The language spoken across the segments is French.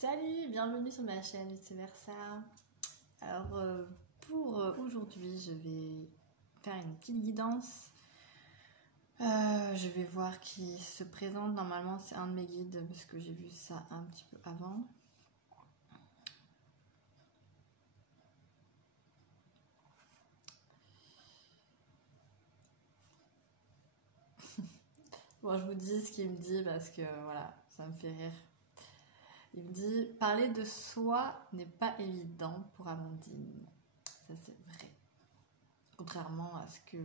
Salut, bienvenue sur ma chaîne Vice Versa. Alors pour aujourd'hui, je vais faire une petite guidance. Je vais voir qui se présente. Normalement, c'est un de mes guides parce que j'ai vu ça un petit peu avant. Bon, je vous dis ce qu'il me dit parce que voilà, ça me fait rire. Il me dit « Parler de soi n'est pas évident pour Amandine ». Ça, c'est vrai. Contrairement à ce que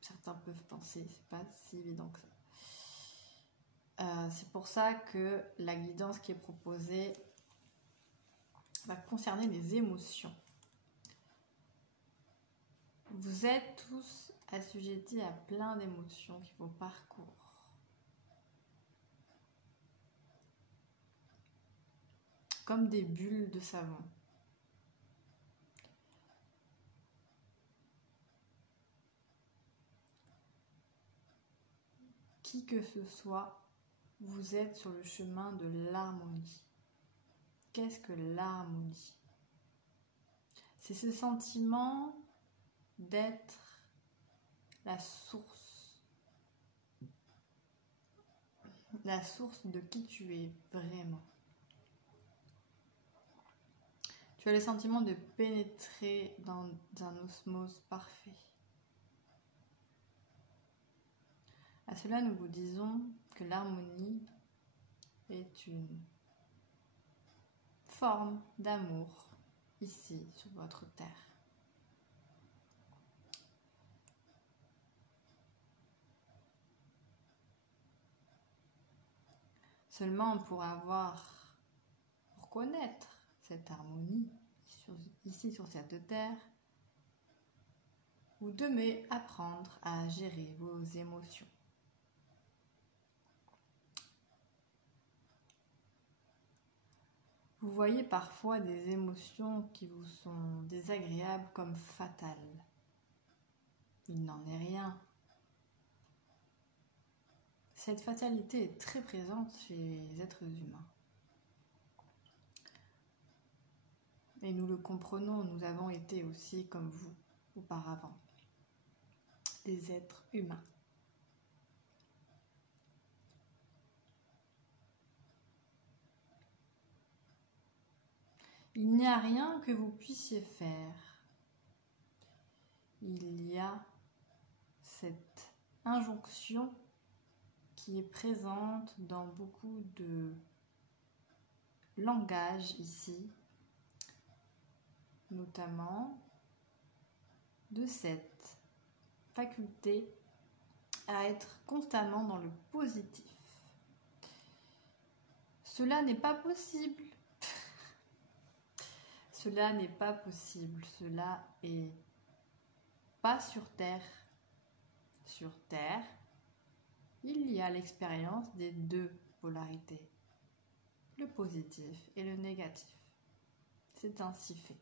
certains peuvent penser, c'est pas si évident que ça. C'est pour ça que la guidance qui est proposée va concerner les émotions. Vous êtes tous assujettis à plein d'émotions qui vous parcourent. Comme des bulles de savon. Qui que ce soit, vous êtes sur le chemin de l'harmonie. Qu'est-ce que l'harmonie? C'est ce sentiment d'être la source de qui tu es vraiment. Tu as le sentiment de pénétrer dans un osmose parfait. À cela, nous vous disons que l'harmonie est une forme d'amour ici, sur votre terre. Seulement pour connaître cette harmonie ici sur cette terre, vous devez apprendre à gérer vos émotions. Vous voyez parfois des émotions qui vous sont désagréables comme fatales. Il n'en est rien. Cette fatalité est très présente chez les êtres humains. Et nous le comprenons, nous avons été aussi comme vous auparavant, des êtres humains. Il n'y a rien que vous puissiez faire. Il y a cette injonction qui est présente dans beaucoup de langages ici, notamment de cette faculté à être constamment dans le positif. Cela n'est pas possible. Cela n'est pas possible. Cela est pas sur Terre. Sur Terre, il y a l'expérience des deux polarités, le positif et le négatif. C'est ainsi fait.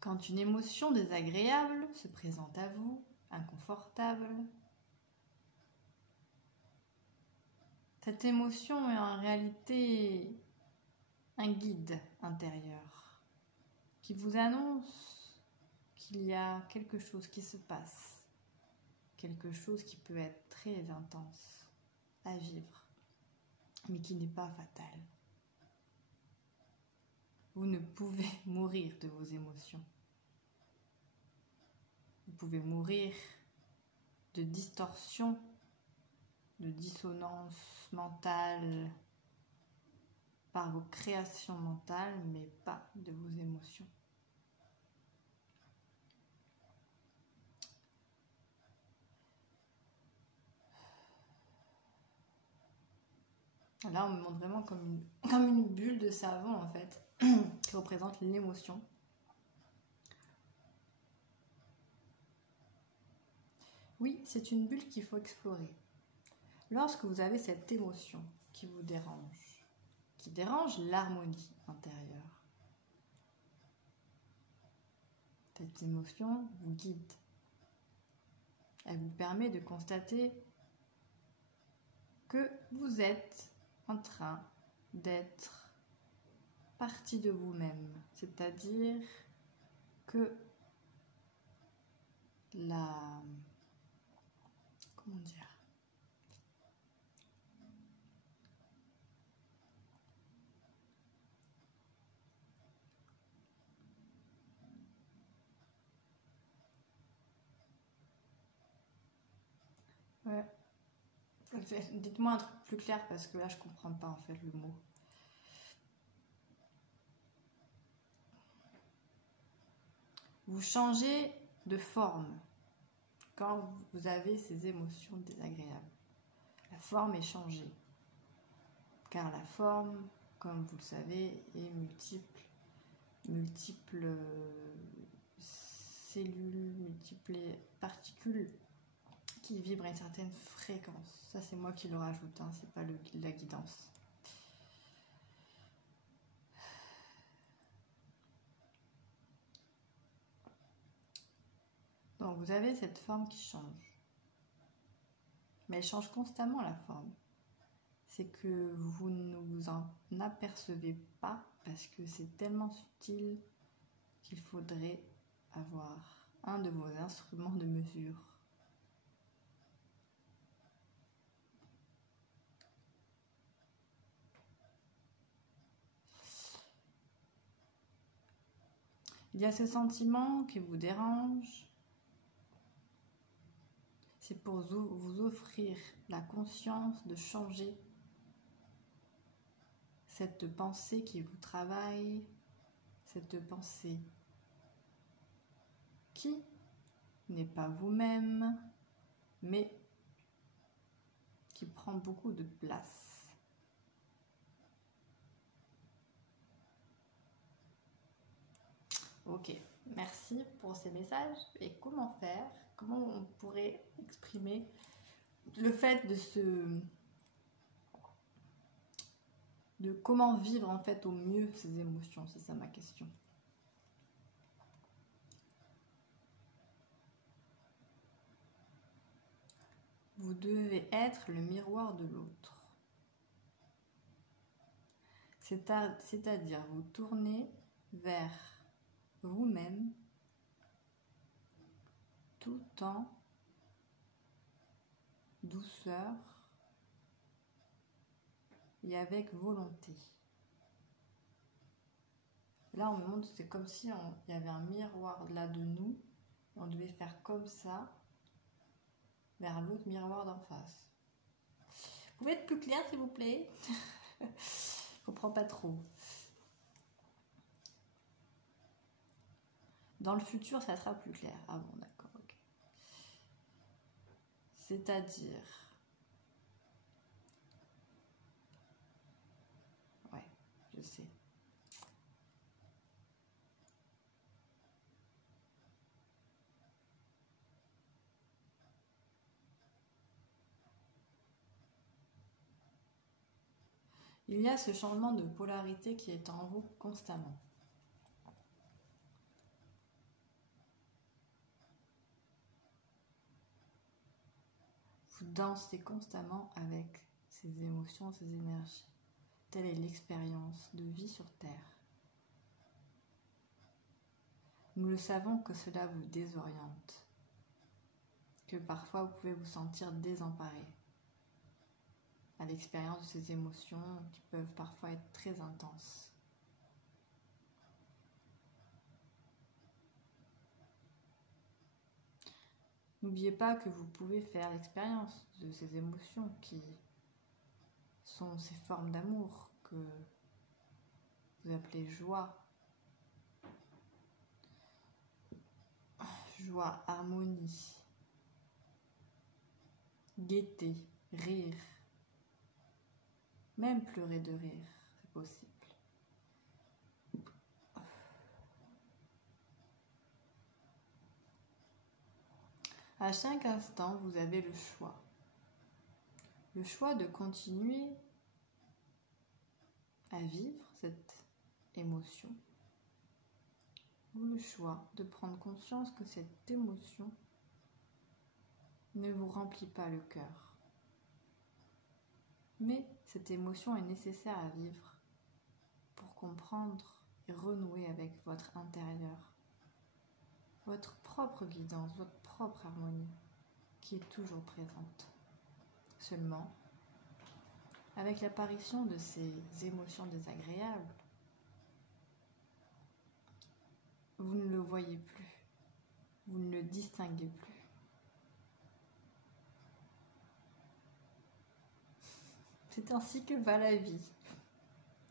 Quand une émotion désagréable se présente à vous, inconfortable, cette émotion est en réalité un guide intérieur qui vous annonce qu'il y a quelque chose qui se passe, quelque chose qui peut être très intense à vivre, mais qui n'est pas fatal. Vous ne pouvez mourir de vos émotions. Vous pouvez mourir de distorsion, de dissonance mentale par vos créations mentales, mais pas de vos émotions. Là, on me montre vraiment comme une bulle de savon, en fait, qui représente l'émotion. Oui, c'est une bulle qu'il faut explorer. Lorsque vous avez cette émotion qui vous dérange, qui dérange l'harmonie intérieure, cette émotion vous guide. Elle vous permet de constater que vous êtes en train d'être partie de vous-même. C'est-à-dire que la... Comment dire? Ouais. Dites-moi un truc plus clair parce que là je comprends pas en fait le mot. Vous changez de forme quand vous avez ces émotions désagréables. La forme est changée. Car la forme, comme vous le savez, est multiple. Multiples cellules, multiples particules qui vibrent à une certaine fréquence. Ça, c'est moi qui le rajoute, hein, c'est pas la guidance. Donc, vous avez cette forme qui change. Mais elle change constamment, la forme. C'est que vous ne vous en apercevez pas parce que c'est tellement subtil qu'il faudrait avoir un de vos instruments de mesure. Il y a ce sentiment qui vous dérange. C'est pour vous offrir la conscience de changer cette pensée qui vous travaille, cette pensée qui n'est pas vous-même, mais qui prend beaucoup de place. Ok, merci pour ces messages. Et comment faire? Comment on pourrait exprimer le fait de comment vivre en fait au mieux ces émotions? C'est ça ma question. Vous devez être le miroir de l'autre. C'est-à-dire vous tourner vers vous-même tout en douceur et avec volonté. Là, on me montre, c'est comme si il y avait un miroir là de nous. On devait faire comme ça vers l'autre miroir d'en face. Vous pouvez être plus clair, s'il vous plaît? Je comprends pas trop. Dans le futur, ça sera plus clair. Ah bon, d'accord, ok. C'est-à-dire... Ouais, je sais. Il y a ce changement de polarité qui est en vous constamment. Vous dansez constamment avec ces émotions, ces énergies. Telle est l'expérience de vie sur Terre. Nous le savons que cela vous désoriente, que parfois vous pouvez vous sentir désemparé à l'expérience de ces émotions qui peuvent parfois être très intenses. N'oubliez pas que vous pouvez faire l'expérience de ces émotions qui sont ces formes d'amour que vous appelez joie, joie, harmonie, gaieté, rire, même pleurer de rire, c'est possible. À chaque instant, vous avez le choix. Le choix de continuer à vivre cette émotion ou le choix de prendre conscience que cette émotion ne vous remplit pas le cœur. Mais cette émotion est nécessaire à vivre pour comprendre et renouer avec votre intérieur, votre propre guidance, votre propre harmonie qui est toujours présente. Seulement, avec l'apparition de ces émotions désagréables, vous ne le voyez plus, vous ne le distinguez plus. C'est ainsi que va la vie.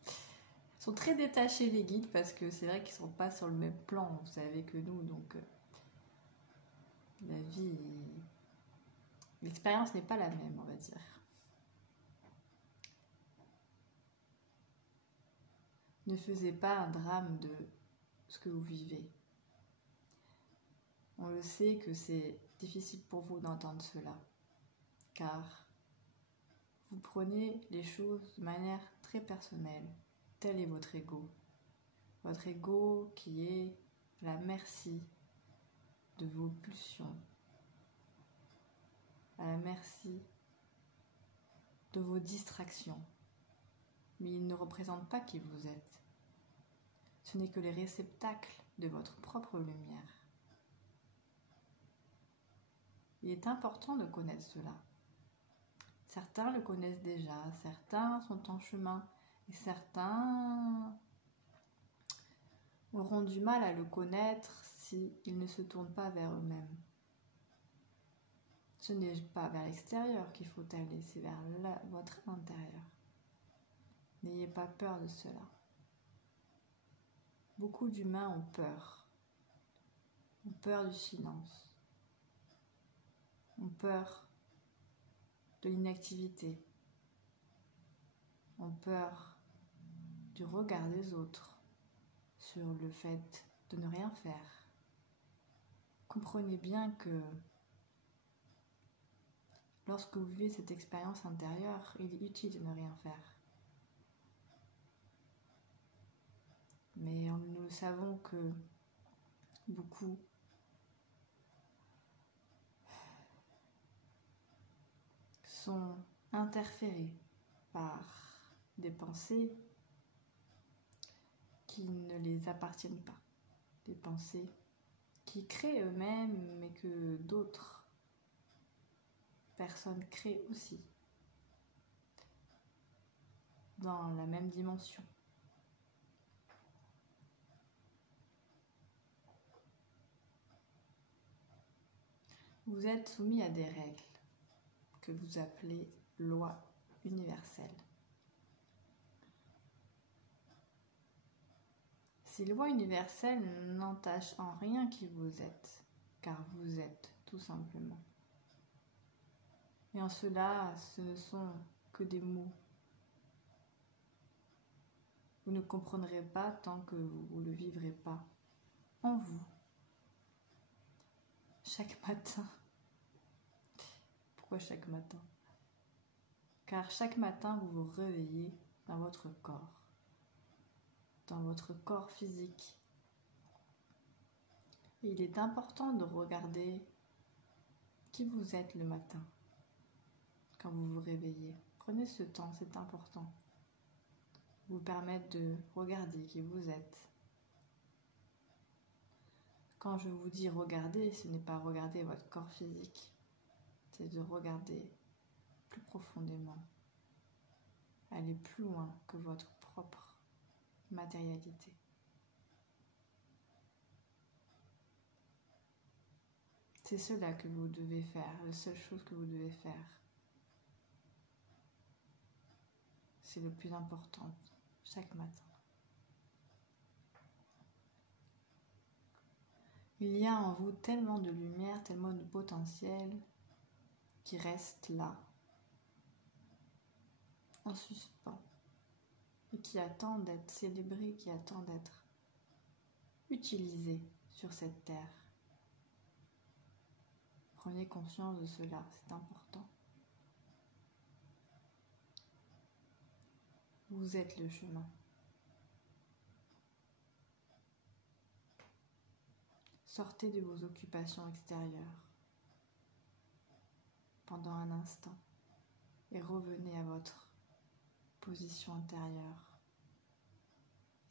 Ils sont très détachés les guides parce que c'est vrai qu'ils ne sont pas sur le même plan, vous savez, que nous, donc la vie, l'expérience n'est pas la même, on va dire. Ne faisez pas un drame de ce que vous vivez. On le sait que c'est difficile pour vous d'entendre cela, car vous prenez les choses de manière très personnelle. Tel est votre ego. Votre ego qui est à la merci de vos pulsions, à la merci de vos distractions. Mais il ne représente pas qui vous êtes. Ce n'est que les réceptacles de votre propre lumière. Il est important de connaître cela. Certains le connaissent déjà, certains sont en chemin et certains auront du mal à le connaître s'ils ne se tournent pas vers eux-mêmes. Ce n'est pas vers l'extérieur qu'il faut aller, c'est vers votre intérieur. N'ayez pas peur de cela. Beaucoup d'humains ont peur du silence, ont peur de l'inactivité, ont peur du regard des autres sur le fait de ne rien faire. Comprenez bien que lorsque vous vivez cette expérience intérieure, il est utile de ne rien faire. Mais nous savons que beaucoup sont interférés par des pensées qui ne les appartiennent pas, des pensées qui créent eux-mêmes mais que d'autres personnes créent aussi dans la même dimension. Vous êtes soumis à des règles que vous appelez lois universelles. Ces lois universelles n'entachent en rien qui vous êtes, car vous êtes tout simplement. Et en cela, ce ne sont que des mots. Vous ne comprendrez pas tant que vous ne le vivrez pas en vous. Chaque matin. Pourquoi chaque matin? Car chaque matin, vous vous réveillez dans votre corps physique. Et il est important de regarder qui vous êtes le matin, quand vous vous réveillez. Prenez ce temps, c'est important. Vous permettre de regarder qui vous êtes. Quand je vous dis regarder, ce n'est pas regarder votre corps physique, c'est de regarder plus profondément, aller plus loin que votre propre matérialité. C'est cela que vous devez faire, la seule chose que vous devez faire. C'est le plus important, chaque matin. Il y a en vous tellement de lumière, tellement de potentiel qui reste là, en suspens, et qui attend d'être célébré, qui attend d'être utilisé sur cette terre. Prenez conscience de cela, c'est important. Vous êtes le chemin. Sortez de vos occupations extérieures pendant un instant et revenez à votre position intérieure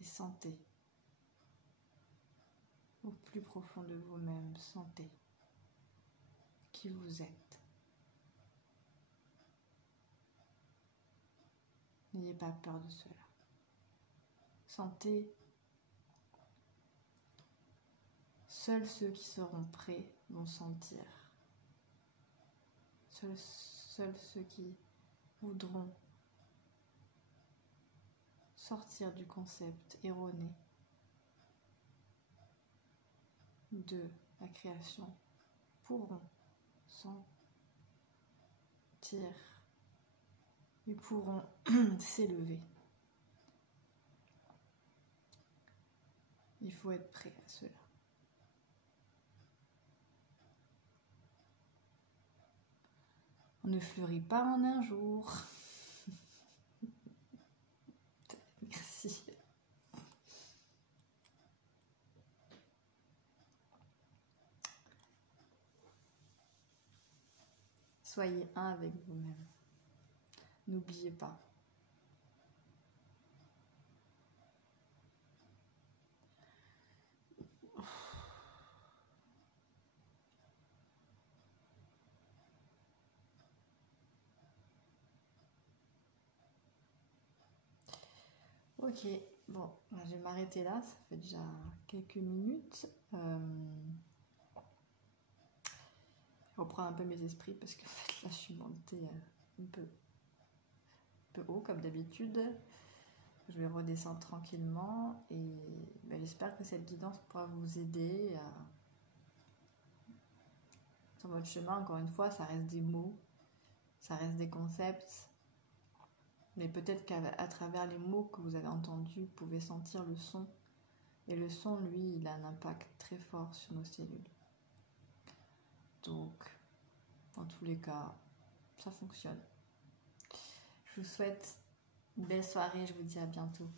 et sentez au plus profond de vous-même, sentez qui vous êtes. N'ayez pas peur de cela. Sentez, seuls ceux qui seront prêts vont sentir. Seuls ceux qui voudront sortir du concept erroné de la création pourront sentir et pourront s'élever. Il faut être prêt à cela. On ne fleurit pas en un jour. Merci. Soyez un avec vous-même. N'oubliez pas. Ok, bon, je vais m'arrêter là, ça fait déjà quelques minutes. Je reprends un peu mes esprits parce que en fait, là je suis montée un peu haut comme d'habitude. Je vais redescendre tranquillement et j'espère que cette guidance pourra vous aider sur votre chemin. Encore une fois, ça reste des mots, ça reste des concepts, mais peut-être qu'à travers les mots que vous avez entendus, vous pouvez sentir le son. Et le son, lui, il a un impact très fort sur nos cellules. Donc, dans tous les cas, ça fonctionne. Je vous souhaite une belle soirée, je vous dis à bientôt.